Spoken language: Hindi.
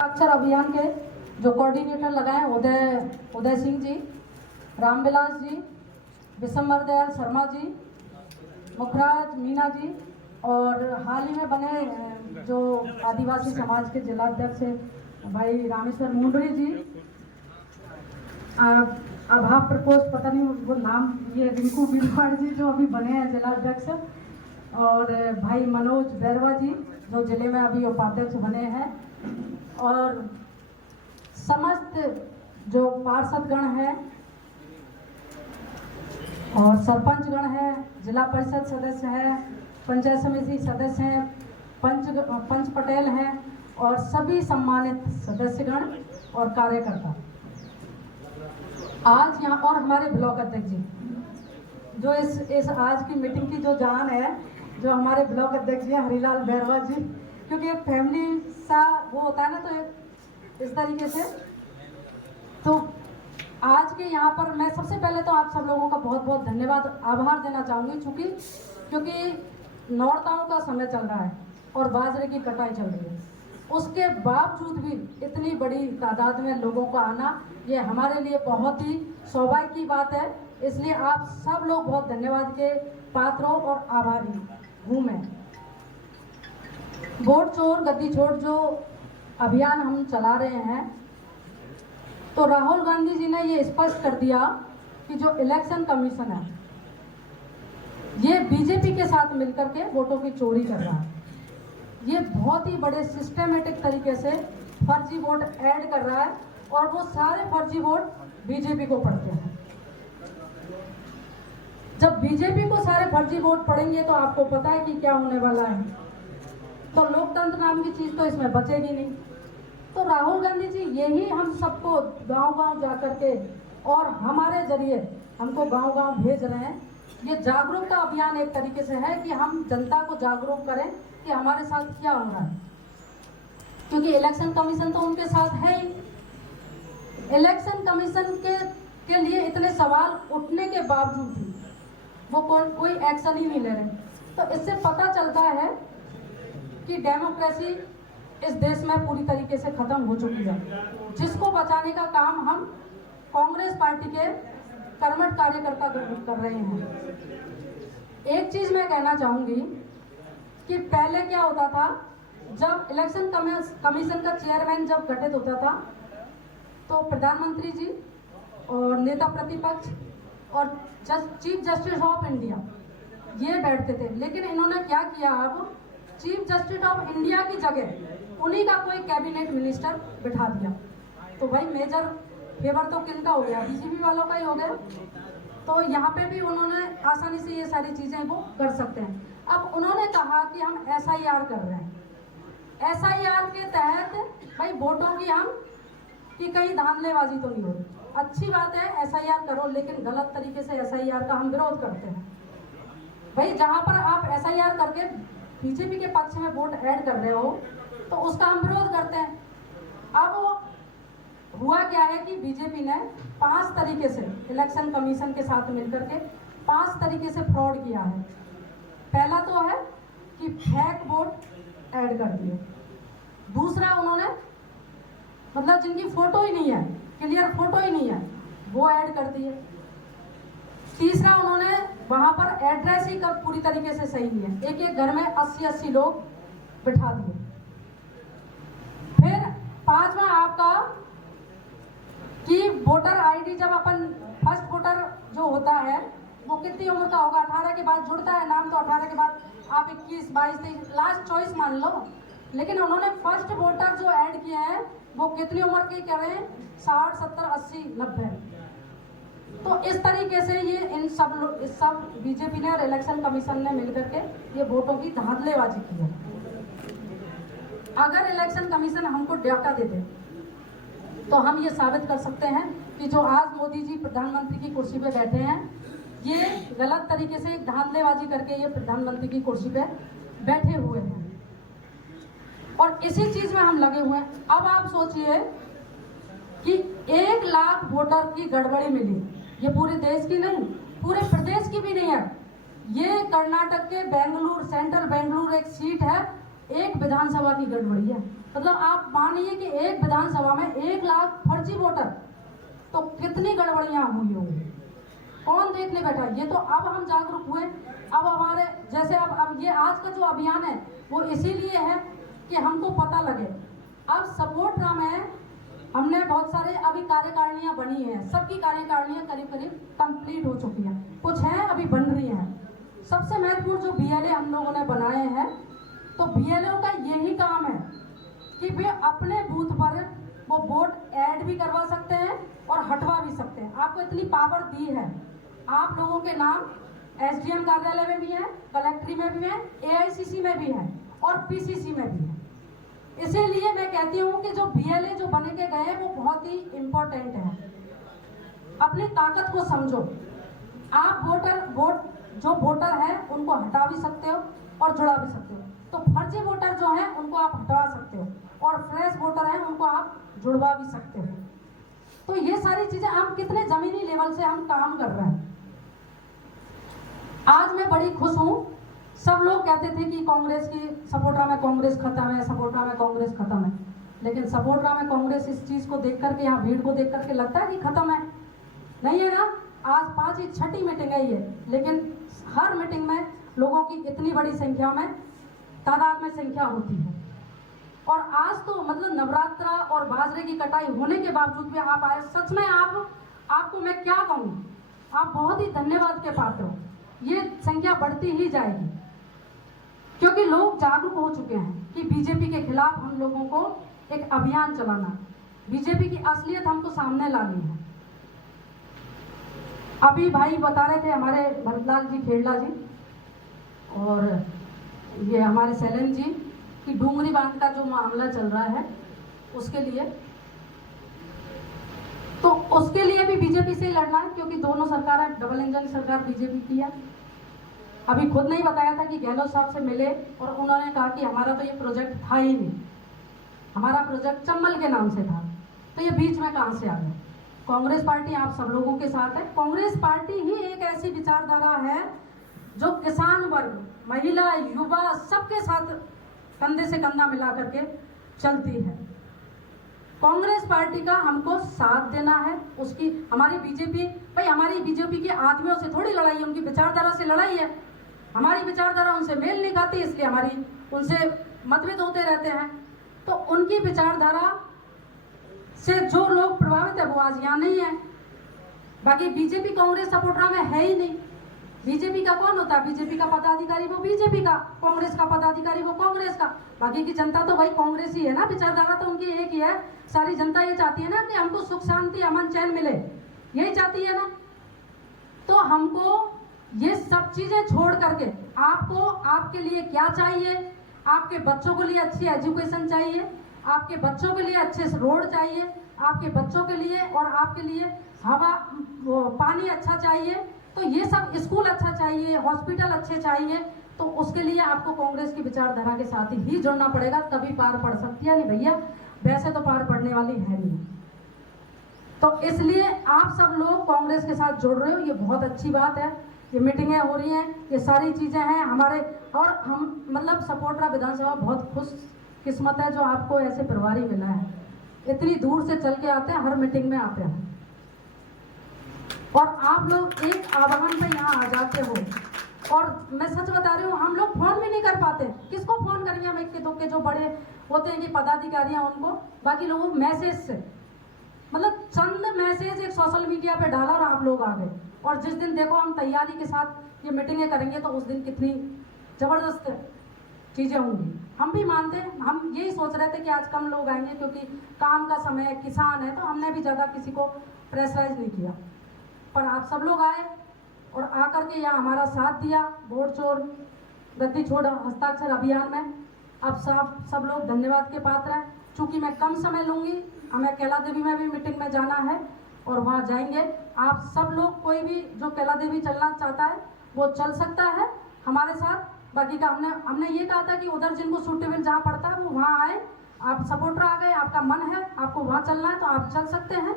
अक्षर अभियान के जो कोऑर्डिनेटर लगाए उदय सिंह जी, रामविलास जी, विशंबर दयाल शर्मा जी, मुखराज मीना जी और हाल ही में बने जो आदिवासी समाज के जिलाध्यक्ष भाई रामेश्वर मुंडरी जी, अभाव प्रकोष्ठ पता नहीं वो नाम, ये रिंकू बिलवाड़ जी जो अभी बने हैं जिलाध्यक्ष, और भाई मनोज बैरवा जी जो जिले में अभी उपाध्यक्ष बने हैं, और समस्त जो पार्षदगण हैं और सरपंचगण हैं, जिला परिषद सदस्य हैं, पंचायत समिति सदस्य हैं, पंच पटेल हैं और सभी सम्मानित सदस्यगण और कार्यकर्ता आज यहाँ, और हमारे ब्लॉक अध्यक्ष जी जो इस आज की मीटिंग की जो जान है, जो हमारे ब्लॉक अध्यक्ष जी हरिलाल बैरवा जी, क्योंकि एक फैमिली सा वो होता है ना, तो इस तरीके से तो आज के यहाँ पर मैं सबसे पहले तो आप सब लोगों का बहुत बहुत धन्यवाद आभार देना चाहूँगी, क्योंकि नौरताओं का समय चल रहा है और बाजरे की कटाई चल रही है, उसके बावजूद भी इतनी बड़ी तादाद में लोगों का आना ये हमारे लिए बहुत ही सौभाग्य की बात है। इसलिए आप सब लोग बहुत धन्यवाद के पात्र हो और आभारी हूँ मैं। वोट चोर गद्दी छोड़ जो अभियान हम चला रहे हैं, तो राहुल गांधी जी ने ये स्पष्ट कर दिया कि जो इलेक्शन कमीशन है ये बीजेपी के साथ मिलकर के वोटों की चोरी कर रहा है। ये बहुत ही बड़े सिस्टमेटिक तरीके से फर्जी वोट ऐड कर रहा है और वो सारे फर्जी वोट बीजेपी को पड़ते हैं। जब बीजेपी को सारे फर्जी वोट पड़ेंगे तो आपको पता है कि क्या होने वाला है, तो लोकतंत्र नाम की चीज तो इसमें बचेगी नहीं। तो राहुल गांधी जी यही हम सबको गांव-गांव जाकर के और हमारे जरिए हमको गांव-गांव भेज रहे हैं। ये जागरूकता अभियान एक तरीके से है कि हम जनता को जागरूक करें कि हमारे साथ क्या हो रहा है, क्योंकि इलेक्शन कमीशन तो उनके साथ है ही। इलेक्शन कमीशन के लिए इतने सवाल उठने के बावजूद भी वो कोई एक्शन ही नहीं ले रहे। तो इससे पता चलता है कि डेमोक्रेसी इस देश में पूरी तरीके से खत्म हो चुकी है, जिसको बचाने का काम हम कांग्रेस पार्टी के कर्मठ कार्यकर्ता कर रहे हैं। एक चीज मैं कहना चाहूंगी कि पहले क्या होता था, जब इलेक्शन कमीशन का चेयरमैन जब गठित होता था तो प्रधानमंत्री जी और नेता प्रतिपक्ष और चीफ जस्टिस ऑफ इंडिया ये बैठते थे, लेकिन इन्होंने क्या किया, अब चीफ जस्टिस ऑफ इंडिया की जगह उन्हीं का कोई कैबिनेट मिनिस्टर बिठा दिया। तो भाई मेजर फेवर तो किनका हो गया, बीजेपी वालों का ही हो गया। तो यहाँ पे भी उन्होंने आसानी से ये सारी चीजें वो कर सकते हैं। अब उन्होंने कहा कि हम SIR कर रहे हैं, SIR के तहत भाई वोटों की हम कि कहीं धांधलेबाजी तो नहीं हो रही। अच्छी बात है SIR करो, लेकिन गलत तरीके से SIR का हम विरोध करते हैं। भाई जहां पर आप SIR करके बीजेपी के पक्ष में वोट ऐड कर रहे हो तो उसका हम विरोध करते हैं। अब हुआ क्या है कि बीजेपी ने 5 तरीके से इलेक्शन कमीशन के साथ मिलकर के 5 तरीके से फ्रॉड किया है। पहला तो है कि फेक वोट ऐड कर दिए। दूसरा, उन्होंने मतलब जिनकी फोटो ही नहीं है, क्लियर फोटो ही नहीं है, वो ऐड कर दिए। तीसरा, उन्होंने वहां पर एड्रेस ही कब पूरी तरीके से सही नहीं है, एक एक घर में 80-80 लोग बिठा दिए। फिर 5वां आपका कि वोटर आईडी, जब अपन फर्स्ट वोटर जो होता है वो कितनी उम्र का होगा, 18 के बाद जुड़ता है नाम, तो 18 के बाद आप 21, 22, 23 लास्ट चॉइस मान लो। लेकिन उन्होंने फर्स्ट वोटर जो ऐड किए हैं वो कितनी उम्र के कह रहे हैं, 60, 70, 80, 90। तो इस तरीके से ये इन सब बीजेपी ने और इलेक्शन कमीशन ने मिलकर के ये वोटों की धांधलेबाजी की है। अगर इलेक्शन कमीशन हमको डाटा देते तो हम ये साबित कर सकते हैं कि जो आज मोदी जी प्रधानमंत्री की कुर्सी पे बैठे हैं, ये गलत तरीके से एक धांधलेबाजी करके ये प्रधानमंत्री की कुर्सी पे बैठे हुए हैं और इसी चीज में हम लगे हुए हैं। अब आप सोचिए कि 1 लाख वोटर की गड़बड़ी मिली, ये पूरे देश की नहीं, पूरे प्रदेश की भी नहीं है, ये कर्नाटक के बेंगलुरु, सेंट्रल बेंगलुरु एक सीट है, एक विधानसभा की गड़बड़ी है। मतलब आप मानिए कि एक विधानसभा में 1 लाख फर्जी वोटर, तो कितनी गड़बड़ियां हुई होंगी, कौन देखने बैठा। ये तो अब हम जागरूक हुए, अब हमारे जैसे अब ये आज का जो अभियान है वो इसीलिए है कि हमको पता लगे। अब सपोर्टरा में हमने बहुत सारे अभी कार्यकारिणियां बनी हैं, सबकी कार्यकारिणियां करीब करीब कंप्लीट हो चुकी हैं, कुछ हैं अभी बन रही हैं। सबसे महत्वपूर्ण जो बीएलए हम लोगों ने बनाए हैं, तो बीएलओ का यही काम है कि वे अपने बूथ पर वो वोट ऐड भी करवा सकते हैं और हटवा भी सकते हैं। आपको इतनी पावर दी है, आप लोगों के नाम एसडीएम कार्यालय में भी है, कलेक्ट्री में भी है, एआईसीसी में भी है और पीसीसी में भी है। इसीलिए मैं कहती हूँ कि जो बीएलए जो बने के गए वो बहुत ही इम्पोर्टेंट है। अपनी ताकत को समझो। आप जो वोटर है उनको हटा भी सकते हो और जुड़ा भी सकते हो। तो फर्जी वोटर जो है उनको आप हटा सकते हो और फ्रेश वोटर है उनको आप जुड़वा भी सकते हो। तो ये सारी चीजें हम कितने जमीनी लेवल से हम काम कर रहे हैं। आज मैं बड़ी खुश हूँ। सब लोग कहते थे कि कांग्रेस की सपोर्टरा में कांग्रेस खत्म है, सपोर्टरा में कांग्रेस खत्म है, लेकिन सपोर्टरा में कांग्रेस इस चीज को देख करके, यहाँ भीड़ को देख करके लगता है कि खत्म है, नहीं है ना। आज 5वीं 6ठी मीटिंग है ये, लेकिन हर मीटिंग में लोगों की इतनी बड़ी संख्या में तादाद में संख्या होती है। और आज तो मतलब नवरात्रा और बाजरे की कटाई होने के बावजूद भी आप आए। सच में आपको मैं क्या कहूँ, आप बहुत ही धन्यवाद के पात्र हो। ये संख्या बढ़ती ही जाएगी क्योंकि लोग जागरूक हो चुके हैं कि बीजेपी के खिलाफ हम लोगों को एक अभियान चलाना, बीजेपी की असलियत हमको सामने लानी है। अभी भाई बता रहे थे हमारे भरतलाल जी खेड़ला जी और ये हमारे सैलन जी कि डूंगरी बांध का जो मामला चल रहा है उसके लिए, तो उसके लिए भी बीजेपी से ही लड़ना है क्योंकि दोनों सरकार, डबल इंजन सरकार बीजेपी की है। अभी खुद नहीं बताया था कि गहलोत साहब से मिले और उन्होंने कहा कि हमारा तो ये प्रोजेक्ट था ही नहीं, हमारा प्रोजेक्ट चंबल के नाम से था, तो ये बीच में कहां से आ गया। कांग्रेस पार्टी आप सब लोगों के साथ है। कांग्रेस पार्टी ही एक ऐसी विचारधारा है जो किसान वर्ग, महिला, युवा सबके साथ कंधे से कंधा मिला करके चलती है। कांग्रेस पार्टी का हमको साथ देना है। उसकी हमारी बीजेपी, भाई हमारी बीजेपी के आदमियों से थोड़ी लड़ाई है, उनकी विचारधारा से लड़ाई है। हमारी विचारधारा उनसे मेल नहीं खाती, इसलिए हमारी उनसे मतभेद होते रहते हैं। तो उनकी विचारधारा से जो लोग प्रभावित है वो आज यहाँ नहीं है। बाकी बीजेपी कांग्रेस सपोर्टरा में है ही नहीं। बीजेपी का कौन होता है? बीजेपी का पदाधिकारी वो बीजेपी का, कांग्रेस का पदाधिकारी वो कांग्रेस का, बाकी की जनता तो भाई कांग्रेस ही है ना। विचारधारा तो उनकी एक ही है। सारी जनता ये चाहती है ना कि हमको सुख शांति अमन चैन मिले, यही चाहती है ना। तो हमको ये सब चीजें छोड़ करके आपको, आपके लिए क्या चाहिए? आपके बच्चों के लिए अच्छी एजुकेशन चाहिए, आपके बच्चों के लिए अच्छे रोड चाहिए, आपके बच्चों के लिए और आपके लिए हवा, पानी अच्छा चाहिए, तो ये सब, स्कूल अच्छा चाहिए, हॉस्पिटल अच्छे चाहिए। तो उसके लिए आपको कांग्रेस की विचारधारा के साथ ही जुड़ना पड़ेगा, तभी पार पड़ सकती है। नहीं भैया, वैसे तो पार पड़ने वाली है नहीं। तो इसलिए आप सब लोग कांग्रेस के साथ जुड़ रहे हो, ये बहुत अच्छी बात है। ये मीटिंगें हो रही हैं, ये सारी चीजें हैं हमारे, और हम मतलब सपोर्टरा विधानसभा बहुत खुश किस्मत है जो आपको ऐसे प्रभारी मिला है। इतनी दूर से चल के आते हैं, हर मीटिंग में आते हैं, और आप लोग एक आह्वान पे यहाँ आ जाते हो। और मैं सच बता रही हूँ, हम लोग फोन भी नहीं कर पाते। किसको फोन करेंगे हम? एक के जो बड़े होते हैं कि पदाधिकारियां, उनको, बाकी लोगों मैसेज से, मतलब चंद मैसेज एक सोशल मीडिया पे डाला और आप लोग आ गए। और जिस दिन देखो हम तैयारी के साथ ये मीटिंगें करेंगे तो उस दिन कितनी जबरदस्त चीजें होंगी। हम भी मानते हैं, हम यही सोच रहे थे कि आज कम लोग आएंगे क्योंकि काम का समय, किसान है, तो हमने भी ज़्यादा किसी को प्रेशराइज नहीं किया। पर आप सब लोग आए और आकर के यहाँ हमारा साथ दिया वोट चोर गद्दी छोड़ हस्ताक्षर अभियान में। अब सब लोग धन्यवाद के पात्र हैं। चूँकि मैं कम समय लूँगी, हमें कैला देवी में भी मीटिंग में जाना है और वहाँ जाएंगे। आप सब लोग, कोई भी जो कैला देवी चलना चाहता है वो चल सकता है हमारे साथ। बाकी का हमने ये कहा था कि उधर जिनको सूटेबल जहाँ पड़ता है वो वहाँ आए। आप सपोर्टर आ गए, आपका मन है, आपको वहाँ चलना है तो आप चल सकते हैं।